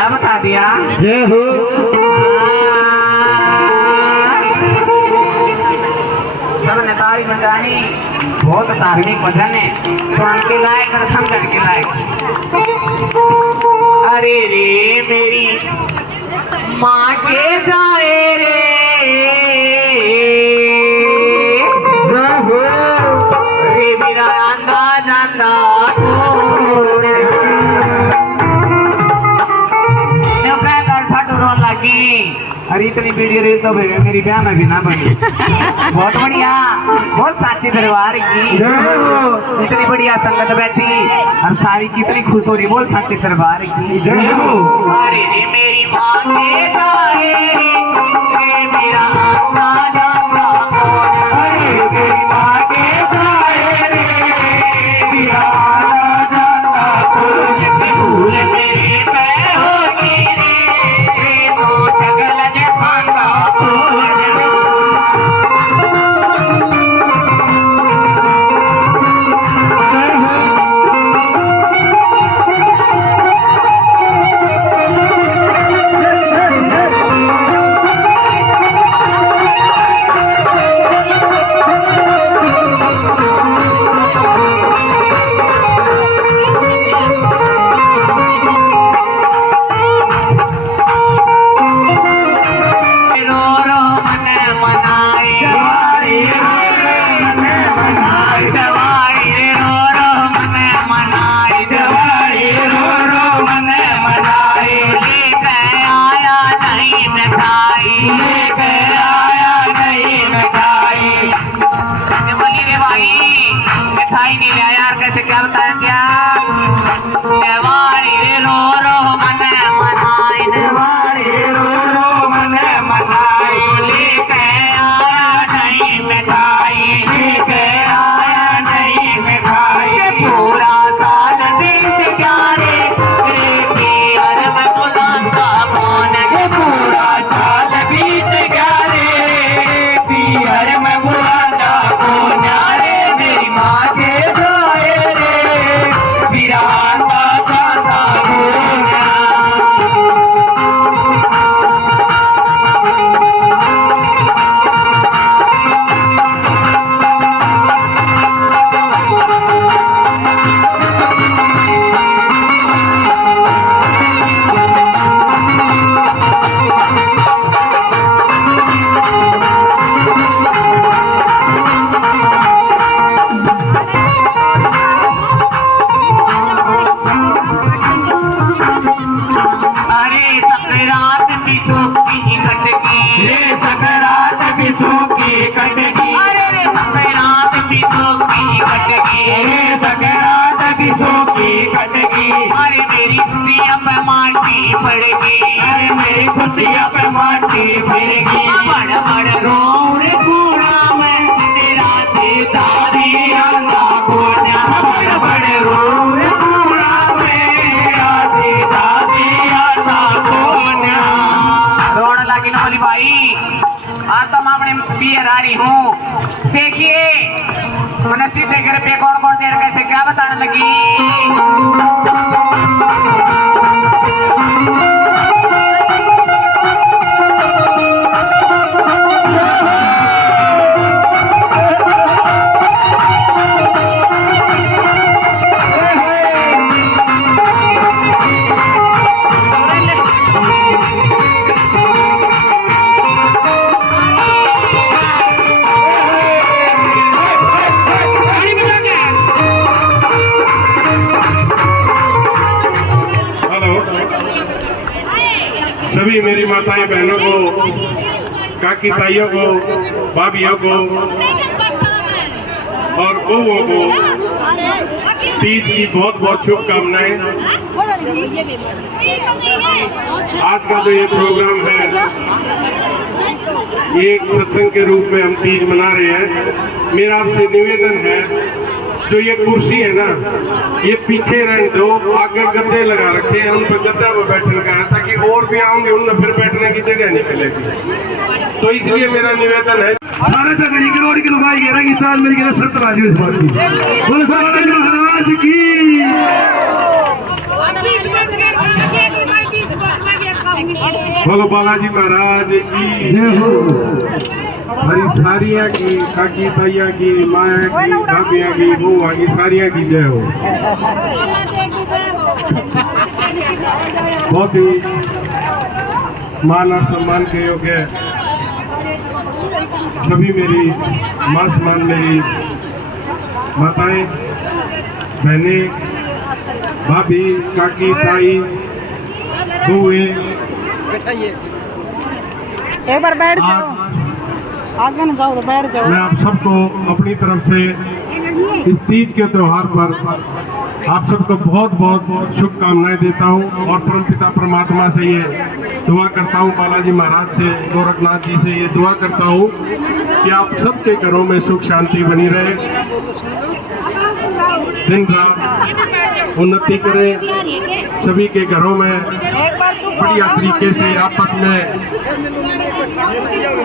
क्या बता दिया। जय हो। सबने ताड़ी बजानी, बहुत धार्मिक भजन है, सुन के लायक और समझ के लायक। अरे रे मेरी माँ के जाए रे रे मेरा आंदा जाता लगी। अरे इतनी वीडियो रही तो मेरी ब्याह में भी ना बनी। बहुत बढ़िया, बहुत साची दरबार की इतनी बढ़िया संगत बैठी और सारी कितनी खुश हो रही। बोल साची दरबार की। अरे रे मेरी माँ के गाए रे मेरा आंदा जाता अरे मेरी माँ के गाए रे मेरा आंदा जाता भूल मेरी मैं होगी रे तो जगल ने मांगा क्या बताया क्या देवारी रो रो मन मनाई देवारी रो रो मन मनाई लेके आया नहीं मिठाई लेके आया नहीं मिठाई पूरा साल बीत गया रे अरे मैं बुलाता कौन है पूरा साल बीत गया रे अरे मैं बुलाता कौन अरे मेरी माँ के अरे मेरी खुशियाँ पे माटी पड़ेगी अरे मेरी खुशियाँ पे माटी पड़ेगी बड़ बड़ रो रे कूड़ा मैं तेरा दीदारी आंदा कोना बड़ बड़ रो रे कूड़ा मैं तेरा दीदारी आंदा कोना। रोने लगी ना बोली भाई आज तो मैं अपने पियर आ रही हूँ। देखिए मैंने सीधे घर पे कौन कौन देर कैसे क्या बताने लगी। सभी मेरी माताएं बहनों को, काकी ताइयों को, भाभियों को और बहुओं को तीज की बहुत बहुत शुभकामनाएं। आज का जो ये प्रोग्राम है ये एक सत्संग के रूप में हम तीज मना रहे हैं। मेरा आपसे निवेदन है जो ये कुर्सी है ना ये पीछे रह दो, आगे गद्दे लगा रखे हैं उन पर गद्दा में बैठने का है ताकि और भी आऊंगे उनमें फिर बैठने की जगह नहीं मिलेगी। तो इसलिए मेरा निवेदन है सारे तकड़ी करोड़ की लुगाई गिरेगी साल मेरी गिरे शर्त बाजी इस बात की। बोले सारे महाराज की बोलो बालाजी महाराज की जय हो। हरी सारिया की, काकी ताइया की, माया की, भाभिया की, बुआ की, सारिया की जय हो। बहुत ही मान और सम्मान के योग्य सभी मेरी मां समान मेरी माताएं, बहनें, भाभी, काकी, ताई, बुए, एक बार बैठ जाओ, आगे न जाओ तो बैठ जाओ। मैं आप सबको अपनी तरफ से इस तीज के त्योहार पर आप सबको बहुत बहुत शुभकामनाएं देता हूं और परमपिता परमात्मा से ये दुआ करता हूं, बालाजी महाराज से, गोरखनाथ जी से ये दुआ करता हूं कि आप सबके घरों में सुख शांति बनी रहे, दिन रात उन्नति करें, सभी के घरों में एक बार चुप हो बढ़िया जाओ, तरीके से आपस में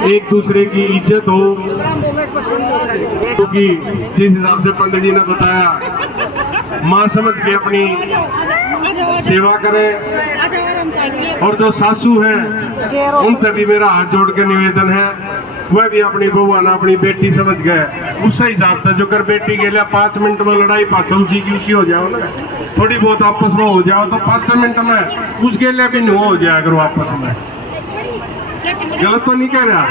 एक दूसरे की इज्जत हो, क्योंकि जिस हिसाब से पंडित जी ने बताया, मां समझ के अपनी सेवा करें। और जो सासू हैं उन पे भी मेरा हाथ जोड़ के निवेदन है, वह भी अपनी बहू ना अपनी बेटी समझ गए, उससे हिसाब था जो कर बेटी के लिए 5 मिनट में लड़ाई पाछा उसी की उसी हो जाओ ना, थोड़ी बहुत आपस में हो जाओ तो 5 मिनट में उसके लिए भी नहीं हो जाए अगर आपस में। गलत तो नहीं कह रहा।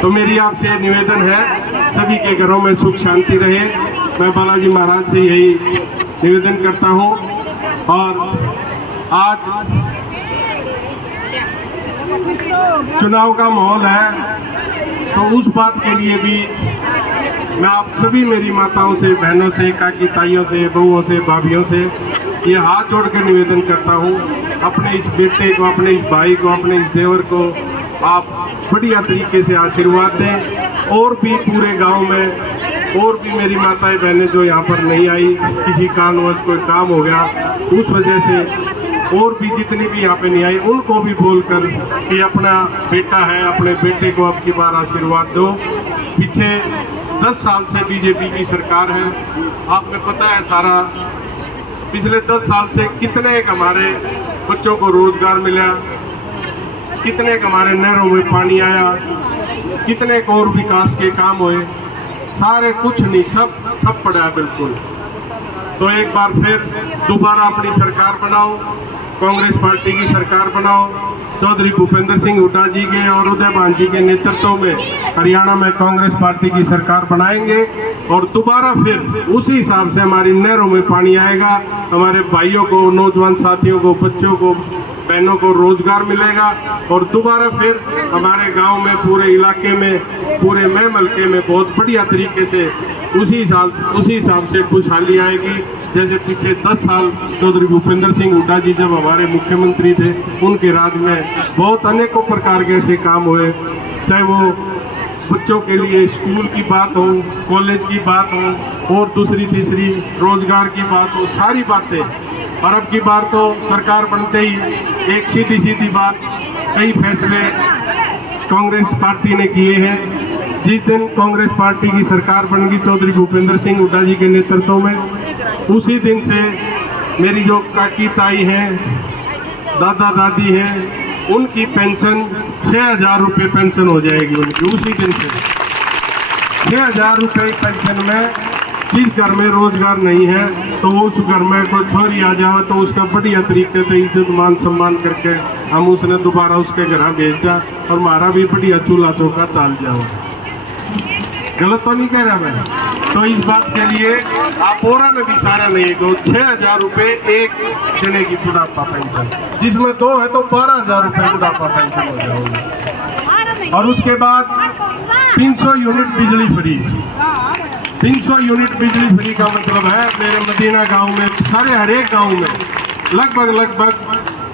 तो मेरी आपसे निवेदन है, सभी के घरों में सुख शांति रहे। मैं बालाजी महाराज से यही निवेदन करता हूँ। और आज चुनाव का माहौल है, तो उस बात के लिए भी मैं आप सभी मेरी माताओं से, बहनों से, काकी ताइयों से, बहुओं से, भाभियों से ये हाथ जोड़ कर निवेदन करता हूँ, अपने इस बेटे को, अपने इस भाई को, अपने इस देवर को आप बढ़िया तरीके से आशीर्वाद दें। और भी पूरे गांव में और भी मेरी माताएं बहनें जो यहाँ पर नहीं आई, किसी कारणवश कोई काम हो गया उस वजह से, और भी जितनी भी यहाँ पे नहीं आई, उनको भी बोलकर कि अपना बेटा है, अपने बेटे को अब की बार आशीर्वाद दो। पीछे 10 साल से बीजेपी की सरकार है, आपने पता है सारा। पिछले 10 साल से कितने एक हमारे बच्चों को रोजगार मिला, कितने एक हमारे नहरों में पानी आया, कितने एक और विकास के काम हुए, सारे कुछ नहीं, सब ठप पड़ा है बिल्कुल। तो एक बार फिर दोबारा अपनी सरकार बनाओ, कांग्रेस पार्टी की सरकार बनाओ, चौधरी भूपेंद्र सिंह हुड्डा जी के और उदयभान जी के नेतृत्व में हरियाणा में कांग्रेस पार्टी की सरकार बनाएंगे और दोबारा फिर उसी हिसाब से हमारी नहरों में पानी आएगा, हमारे भाइयों को, नौजवान साथियों को, बच्चों को, बहनों को रोजगार मिलेगा और दोबारा फिर हमारे गांव में, पूरे इलाके में, पूरे महमलके में बहुत बढ़िया तरीके से उसी हिसाब से खुशहाली आएगी। जैसे पीछे 10 साल चौधरी भूपेंद्र सिंह हुड्डा जी जब हमारे मुख्यमंत्री थे, उनके राज में बहुत अनेकों प्रकार के ऐसे काम हुए, चाहे वो बच्चों के लिए स्कूल की बात हो, कॉलेज की बात हो और दूसरी तीसरी रोजगार की बात हो, सारी बातें। और अब की बार तो सरकार बनते ही एक सीधी सीधी बात, कई फैसले कांग्रेस पार्टी ने किए हैं। जिस दिन कांग्रेस पार्टी की सरकार बन गई चौधरी भूपेंद्र सिंह हुड्डा जी के नेतृत्व में, उसी दिन से मेरी जो काकी ताई हैं, दादा दादी हैं, उनकी पेंशन 6,000 रुपये पेंशन हो जाएगी उनकी। उसी दिन से 6,000 रुपये पेंशन में जिस घर में रोजगार नहीं है तो उस घर में कोई छोरी आ जाए तो उसका बढ़िया तरीके से इज्जत मान सम्मान करके हम उसने दोबारा उसके घर भेज दिया और हमारा भी बढ़िया चूल्हा चौका चाल जाओ। गलत तो नहीं कह रहा मैं। तो इस बात के लिए आप और में भी सारा नहीं दो, 6,000 रुपये एक जने की बुढ़ापा पेंशन, जिसमें 2 है तो 12,000 रुपये बुढ़ापा पेंशन हो जाएगी। और उसके बाद 300 यूनिट बिजली फ्री। 300 यूनिट बिजली फ्री का मतलब है मेरे मदीना गांव में, सारे हर एक गाँव में लगभग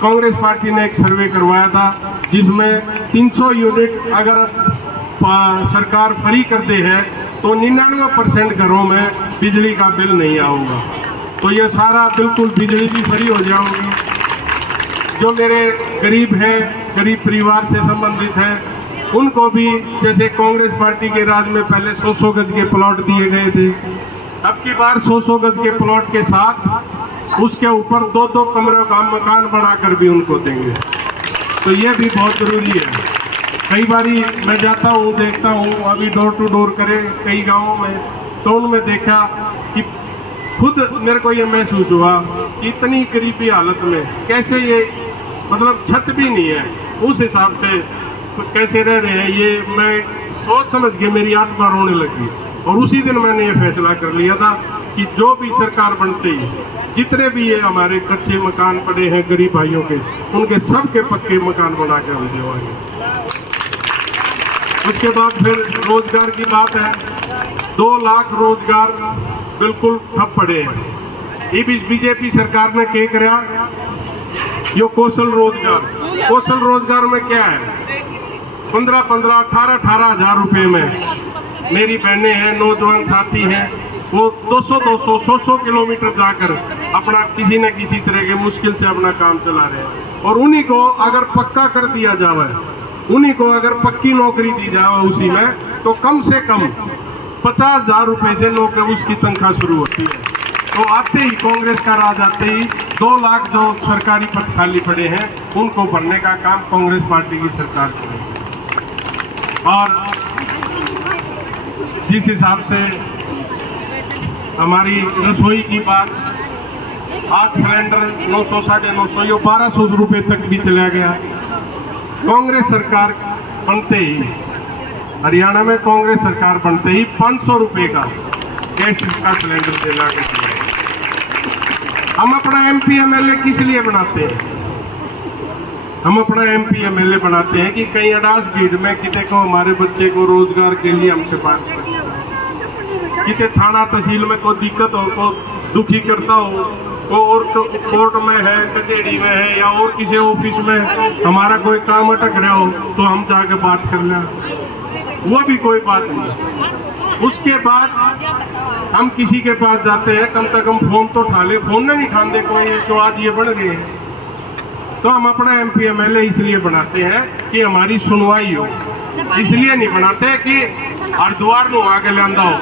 कांग्रेस पार्टी ने एक सर्वे करवाया था जिसमें 300 यूनिट अगर सरकार फ्री करते हैं तो 99% घरों में बिजली का बिल नहीं आऊगा। तो ये सारा बिल्कुल बिजली भी फ्री हो जाएगी। जो मेरे गरीब हैं, गरीब परिवार से संबंधित हैं, उनको भी जैसे कांग्रेस पार्टी के राज में पहले 100 गज के प्लॉट दिए गए थे, अब की बार 100 गज के प्लॉट के साथ उसके ऊपर 2-2 कमरे का मकान बनाकर भी उनको देंगे। तो ये भी बहुत ज़रूरी है। कई बारी मैं जाता हूँ, देखता हूँ, अभी डोर टू डोर करे कई गांवों में, तो उनमें देखा कि खुद मेरे को ये महसूस हुआ कि इतनी गरीबी हालत में कैसे ये मतलब छत भी नहीं है, उस हिसाब से कैसे रह रहे हैं, ये मैं सोच समझ के मेरी आत्मा रोने लगी। और उसी दिन मैंने ये फैसला कर लिया था कि जो भी सरकार बनते ही जितने भी ये हमारे कच्चे मकान पड़े हैं गरीब भाइयों के, उनके सबके पक्के मकान बना के हम दिलवाएंगे। उसके बाद फिर रोजगार की बात है। 2 लाख रोजगार बिल्कुल ठप पड़े हैं। ये भी बीजेपी सरकार ने क्या कराया, यो कौशल रोजगार में क्या है, 15-15, 18-18 हज़ार रुपये में मेरी बहनें हैं, नौजवान साथी हैं, वो 200-200, 100 किलोमीटर जाकर अपना किसी न किसी तरह के मुश्किल से अपना काम चला रहे हैं। और उन्हीं को अगर पक्का कर दिया जाए, उन्हीं को अगर पक्की नौकरी दी जाए उसी में, तो कम से कम 50,000 रुपये से नौकरी उसकी तनख्वाह शुरू होती है। तो आते ही कांग्रेस का राज आते ही 2 लाख जो सरकारी पद खाली पड़े हैं उनको भरने का काम कांग्रेस पार्टी की सरकार करेगी। और जिस हिसाब से हमारी रसोई की बात, आज सिलेंडर 900, 950, ये 1200 रुपये तक भी चला गया। कांग्रेस सरकार बनते ही, हरियाणा में कांग्रेस सरकार बनते ही 500 रुपये का गैस का सिलेंडर दिला के दिया। हम अपना MP MLA किस लिए बनाते हैं? हम अपना MP MLA बनाते हैं कि कहीं अडास भीड़ में किसी को हमारे बच्चे को रोजगार के लिए हमसे बात कर, किसी थाना तहसील में कोई दिक्कत हो, को दुखी करता हो, वो और कोर्ट में है, कचहरी में है, या और किसी ऑफिस में हमारा कोई काम अटक रहा हो, तो हम जाके बात कर लें, वो भी कोई बात नहीं। उसके बाद हम किसी के पास जाते हैं, कम से कम फोन तो उठा ले, फोन नहीं उठाते कोई, तो आज ये बढ़ गए हैं। तो हम अपना MP MLA इसलिए बनाते हैं कि हमारी सुनवाई हो, इसलिए नहीं बनाते कि हरिद्वार नु आगे लांदा हो।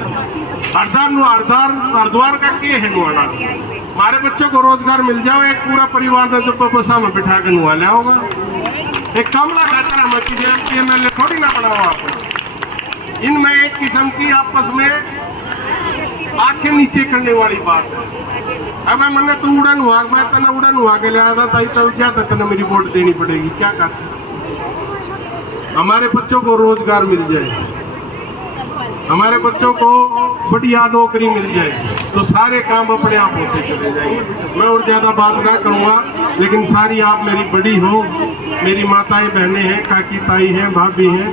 हरिद्वार का क्या है नुआना? हमारे बच्चों को रोजगार मिल जाए, एक पूरा परिवार ने जब बसा में बिठा के नुआ लिया होगा। एक कमला बेहतर है, किसी MP MLA थोड़ी ना बनाओ आप। इनमें एक किस्म की आपस में आंखें नीचे करने वाली बात है। अब मैंने तो उड़न हुआ, मैं तने उड़न हुआ के लाया था, तो क्या था, तने मेरी वोट देनी पड़ेगी, क्या करते? हमारे बच्चों को रोजगार मिल जाए, हमारे बच्चों को बढ़िया नौकरी मिल जाए, तो सारे काम अपने आप होते चले जाएंगे। मैं और ज़्यादा बात ना करूँगा, लेकिन सारी आप मेरी बड़ी हो, मेरी माताएं बहनें हैं, काकी ताई हैं, भाभी हैं,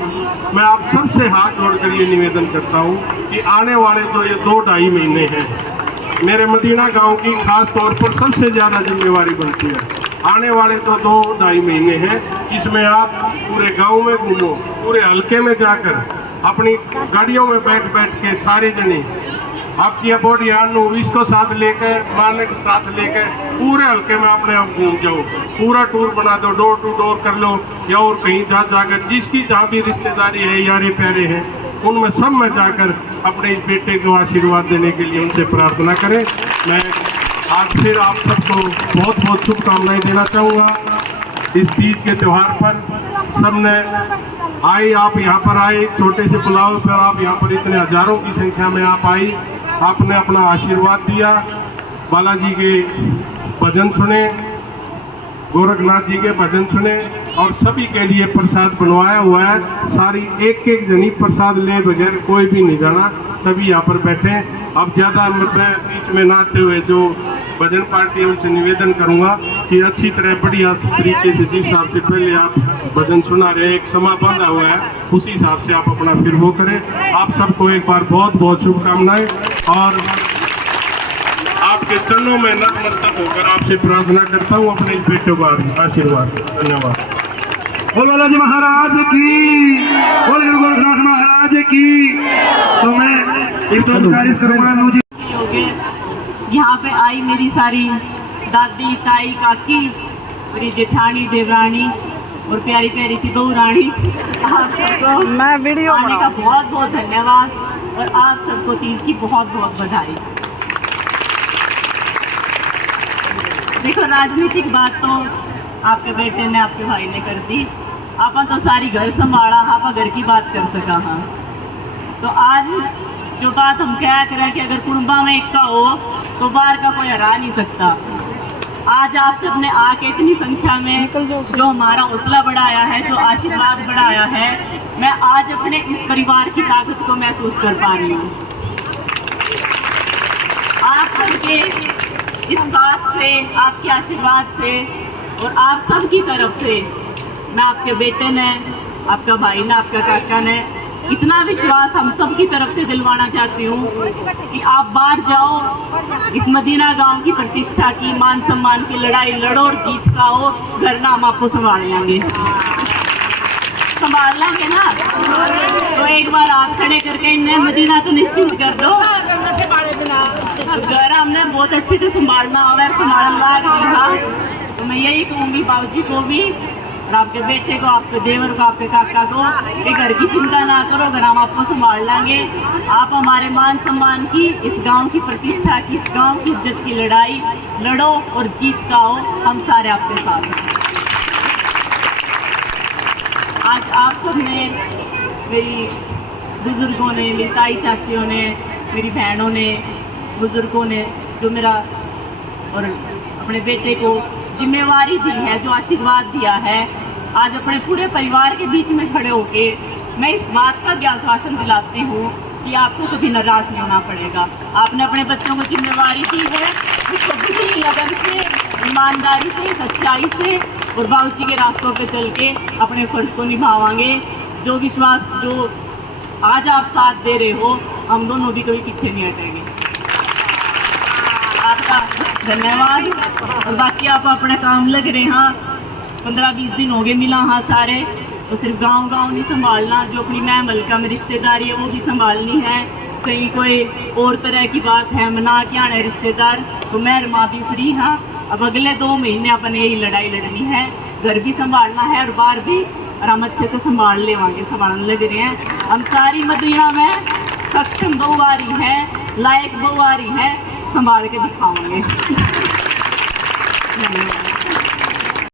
मैं आप सबसे हाथ जोड़कर ये निवेदन करता हूँ कि आने वाले जो ये 2-2.5 महीने हैं, मेरे मदीना गांव की खास तौर पर सबसे ज़्यादा जिम्मेवारी बनती है। आने वाले तो 2-2.5 महीने हैं, इसमें आप पूरे गांव में घूमो, पूरे हल्के में जाकर अपनी गाड़ियों में बैठ के सारे जने आपकी अबोड यान इसको साथ लेकर, माने के साथ लेकर पूरे हल्के में अपने आप घूम जाओ, पूरा टूर बना दो, डोर टू डोर कर लो, या और कहीं जाकर जिसकी जहाँ भी रिश्तेदारी है, यारे प्यारे हैं, उनमें सब में जाकर अपने इस बेटे को आशीर्वाद देने के लिए उनसे प्रार्थना करें। मैं आज फिर आप सबको बहुत बहुत शुभकामनाएं देना चाहूँगा इस तीज के त्यौहार पर। सबने आए, आप यहाँ पर आए, छोटे से बुलावे पर आप यहाँ पर इतने हजारों की संख्या में आप आई, आपने अपना आशीर्वाद दिया, बालाजी के भजन सुने, गोरखनाथ जी के भजन सुने, और सभी के लिए प्रसाद बनवाया हुआ है। सारी एक जनी प्रसाद ले बगैर कोई भी नहीं जाना, सभी यहाँ पर बैठे। अब ज़्यादा मैं बीच में ना आते हुए जो भजन पार्टी है उनसे निवेदन करूँगा कि अच्छी तरह बढ़िया तरीके से, जिस हिसाब से पहले आप भजन सुना रहे हैं, एक समा बांधा हुआ है, उसी हिसाब से आप अपना फिर वो करें। आप सबको एक बार बहुत बहुत शुभकामनाएं, और आपके चरणों में नतमस्तक होकर आपसे प्रार्थना करता हूँ अपने बेटे का आशीर्वाद। धन्यवाद। बोल बालाजी महाराज की, बोल गुरु गोरखनाथ महाराज की। तो मैं एक तो गुजारिश करूँगा नू जी, यहाँ पे आई मेरी सारी दादी, ताई, काकी, मेरी जेठानी, देवरानी और प्यारी प्यारी सी बहू रानी, आप सबको मैं वीडियो आने का बहुत बहुत धन्यवाद, और आप सबको तीज की बहुत बहुत बधाई। देखो, राजनीतिक बात तो आपके बेटे ने आपके भाई ने कर दी। आपा तो सारी घर संभाला, आपा घर की बात कर सका। हाँ, तो आज जो बात हम कह कर कि अगर कुंबा में एक का हो तो बाहर का कोई हरा नहीं सकता। आज आप सबने आके इतनी संख्या में जो हमारा हौसला बढ़ाया है, जो आशीर्वाद बढ़ाया है, मैं आज अपने इस परिवार की ताकत को महसूस कर पा रही हूँ। आप सबके इस साथ से, आपके आशीर्वाद से और आप सबकी तरफ से मैं आपके बेटे ने, आपका भाई ने, आपका काका ने इतना विश्वास हम सब की तरफ से दिलवाना चाहती हूँ कि आप बाहर जाओ, इस मदीना गांव की प्रतिष्ठा की, मान सम्मान की लड़ाई लड़ो और जीत का हो। घर ना हम आपको संभाल लेंगे, संभाल लेंगे ना। तो एक बार आप खड़े करके इन्हें मदीना तो निश्चिंत कर दो। तो घर हमने बहुत अच्छे से संभालना होगा, संभालना। तो मैं यही कहूँगी बाबूजी को भी और आपके बेटे को, आपके देवर को, आपके काका को कि घर की चिंता ना करो, घर हम आपको संभाल लेंगे। आप हमारे मान सम्मान की, इस गांव की प्रतिष्ठा की, इस गांव की इज्जत की लड़ाई लड़ो और जीत का हो। हम सारे आपके साथ हैं। आज आप सब ने, मेरी बुजुर्गों ने, मेरी ताई चाचियों ने, मेरी बहनों ने, बुजुर्गों ने जो मेरा और अपने बेटे को जिम्मेवारी दी है, जो आशीर्वाद दिया है, आज अपने पूरे परिवार के बीच में खड़े होके मैं इस बात का भी आश्वासन दिलाती हूँ कि आपको कभी निराश नहीं होना पड़ेगा। आपने अपने बच्चों को जिम्मेवारी दी है, उसको पूरी लगन से, ईमानदारी से, सच्चाई से और बाबूजी के रास्तों पे चल के अपने फर्ज को निभावांगे। जो विश्वास जो आज आप साथ दे रहे हो, हम दोनों भी कभी पीछे नहीं हटेंगे। आपका धन्यवाद। और बाकी आप अपना काम लग रहे। हाँ, 15-20 दिन हो गए मिला। हाँ, सारे तो सिर्फ गांव नहीं संभालना, जो अपनी महमल का में रिश्तेदारी है वो भी संभालनी है। कहीं कोई और तरह की बात है, मना के आना है रिश्तेदार, तो मैं माँ भी फ्री। हाँ, अब अगले 2 महीने अपन यही लड़ाई लड़नी है, घर भी संभालना है और बाहर भी, और हम अच्छे से संभाल लेवांगे, संभालने लग रहे हैं। हम सारी मदीना में सक्षम बहुवारी है, लायक बहुवारी है, संभाल के दिखाओगे। धन्यवाद।